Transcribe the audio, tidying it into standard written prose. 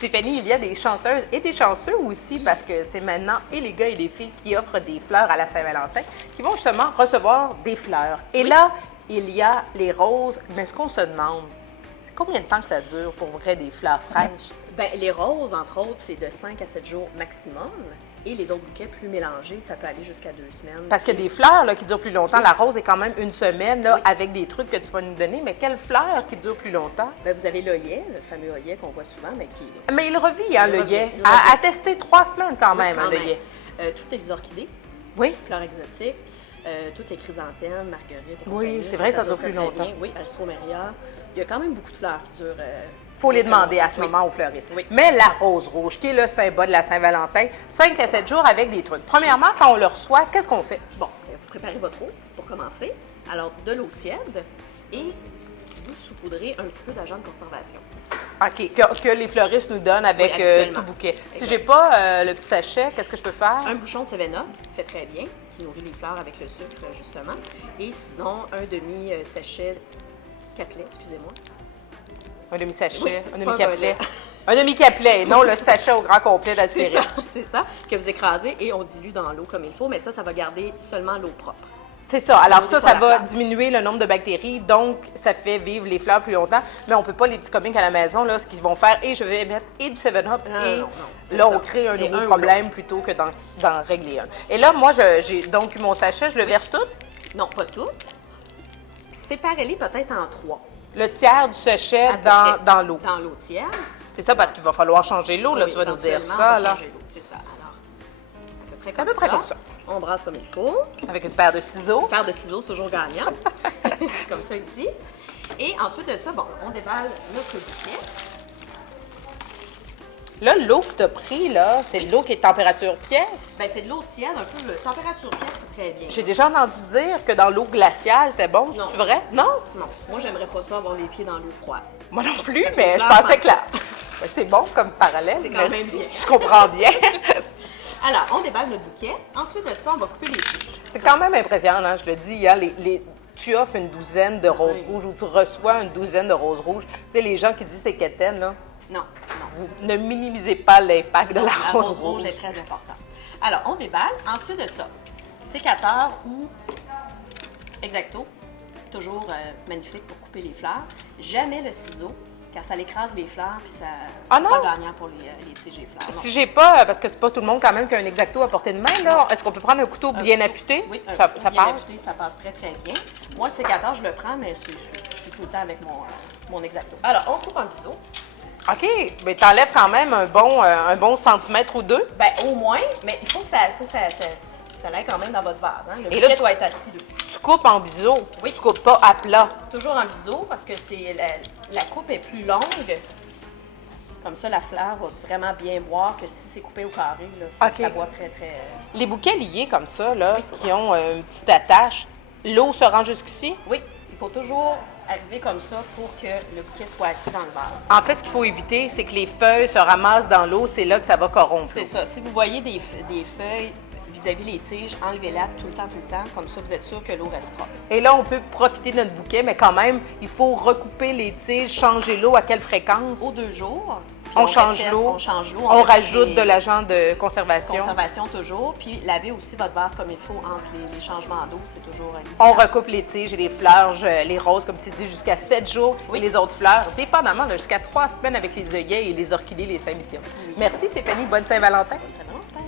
Stéphanie, il y a des chanceuses et des chanceux aussi parce que c'est maintenant et les gars et les filles qui offrent des fleurs à la Saint-Valentin qui vont justement recevoir des fleurs. Et là, il y a les roses, mais ce qu'on se demande, c'est combien de temps que ça dure pour vrai des fleurs fraîches? Bien, les roses, entre autres, c'est de 5 à 7 jours maximum. Et les autres bouquets plus mélangés, ça peut aller jusqu'à 2 semaines. Parce qu'il y a des fleurs là, qui durent plus longtemps. La rose est quand même une semaine là, avec des trucs que tu vas nous donner. Mais quelles fleurs qui durent plus longtemps? Bien, vous avez l'œillet, le fameux œillet qu'on voit souvent, mais qui... Mais il revit, hein, l'œillet. Il À revit. tester 3 semaines quand même, Quand hein, l'œillet. toutes les orchidées, Oui. fleurs exotiques, toutes les chrysanthèmes, marguerites et Oui, compagnie. c'est vrai, ça dure plus très, très longtemps. bien. Oui, alstroméria. Il y a quand même beaucoup de fleurs qui durent... Il faut les très longtemps. demander à ce Oui. moment aux fleuristes. Oui. Mais la rose rouge, qui est le symbole de la Saint-Valentin, 5 à 7 jours avec des trucs. Premièrement, quand on le reçoit, qu'est-ce qu'on fait? Bon, vous préparez votre eau pour commencer. Alors, de l'eau tiède et vous saupoudrez un petit peu d'agent de conservation. OK, que les fleuristes nous donnent avec Oui, habituellement. tout bouquet. Si Exact. j'ai pas le petit sachet, qu'est-ce que je peux faire? Un bouchon de 7-Up fait très bien, qui nourrit les fleurs avec le sucre, justement. Et sinon, un demi-sachet Caplet, excusez-moi. Un demi-sachet, Oui, un pas demi-caplet. volet. Un demi-caplet, non le sachet au grand complet C'est d'aspirine. ça, c'est ça, que vous écrasez et on dilue dans l'eau comme il faut, mais ça va garder seulement l'eau propre. C'est ça. Alors On ça pas la va flamme. diminuer le nombre de bactéries, donc ça fait vivre les fleurs plus longtemps. Mais on peut pas, les petits comiques à la maison, là, ce qu'ils vont faire, et je vais mettre et du 7-Up, et non, c'est là, ça. on crée un C'est nouveau un ou problème plutôt que d'en régler un. Et là, moi, j'ai donc mon sachet, je le verse tout. Non, pas toutes. Séparez-les peut-être en 3. Le tiers du sachet À peu dans, près. dans l'eau. Dans l'eau tiède. C'est ça, parce qu'il va falloir changer l'eau, là, Oui, tu vas nous dire éventuellement, ça, on va là. changer l'eau, c'est ça. Alors, à peu près À comme peu près comme ça. On brasse comme il faut. Avec une paire de ciseaux. Paire de ciseaux, c'est toujours gagnant. Comme ça ici. Et ensuite de ça, bon, on déballe notre bouquet. Là, l'eau que tu as pris, là, c'est de l'eau qui est température pièce. Ben, c'est de l'eau tiède, un peu. Température pièce, c'est très bien. J'ai déjà entendu dire que dans l'eau glaciale, c'était bon. Non. C'est vrai? Non? Non, moi, j'aimerais pas ça avoir les pieds dans l'eau froide. Moi non plus, Fait que mais les je fleurs, pensais je que là. Ben, c'est bon comme parallèle. C'est quand merci. même bien. Je comprends bien. Alors, on déballe notre bouquet. Ensuite de ça, on va couper les tiges. C'est quand même impressionnant, hein, je le dis. Hein, tu offres une douzaine de roses Oui. rouges ou tu reçois une douzaine de roses rouges. Tu sais, les gens qui disent c'est quétaine, là, Non, non. vous ne minimisez pas l'impact de la La rose rouge rouge. est très importante. Alors, on déballe. Ensuite de ça, sécateur ou Exacto. Toujours magnifique pour couper les fleurs. Jamais le ciseau, car ça l'écrase les fleurs, puis ça Ah c'est non? pas gagnant pour les tiges et fleurs. Non. Si j'ai pas, parce que c'est pas tout le monde quand même qui a un exacto à portée de main, là, est-ce qu'on peut prendre un couteau bien affûté? Oui, un ça couteau ça bien passe? affûté, ça passe très, très bien. Moi, le sécateur, je le prends, mais je suis tout le temps avec mon exacto. Alors, on coupe en biseau. OK, mais t'enlèves quand même un bon centimètre ou deux. Ben, au moins, mais il faut que ça aille quand même dans votre vase. Hein? Le Et là, bouquet doit être assis dessus. Tu coupes en biseau. Oui. Tu coupes pas à plat. Toujours en biseau, parce que la coupe est plus longue. Comme ça, la fleur va vraiment bien boire que si c'est coupé au carré, là, OK. ça boit très, très... Les bouquets liés comme ça, là, qui ont une petite attache, l'eau se rend jusqu'ici. Oui, il faut toujours arriver comme ça pour que le bouquet soit assis dans le vase. En fait, ce qu'il faut éviter, c'est que les feuilles se ramassent dans l'eau. C'est là que ça va corrompre. C'est ça. Si vous voyez des feuilles vis-à-vis les tiges, enlevez-la tout le temps. Comme ça, vous êtes sûr que l'eau reste propre. Et là, on peut profiter de notre bouquet, mais quand même, il faut recouper les tiges, changer l'eau. À quelle fréquence? Aux 2 jours. puis On change répète, l'eau. On change l'eau. On répète rajoute les de l'agent de conservation. conservation toujours. Puis lavez aussi votre vase comme il faut entre les changements d'eau. C'est toujours On idéal. recoupe les tiges et les fleurs, les roses, comme tu dis, jusqu'à 7 jours. Oui. Et les autres fleurs, dépendamment, là, jusqu'à 3 semaines avec les œillets et les orchidées, les Saint-Mithion. Merci Stéphanie, bonne Saint-Valentin. Ça va?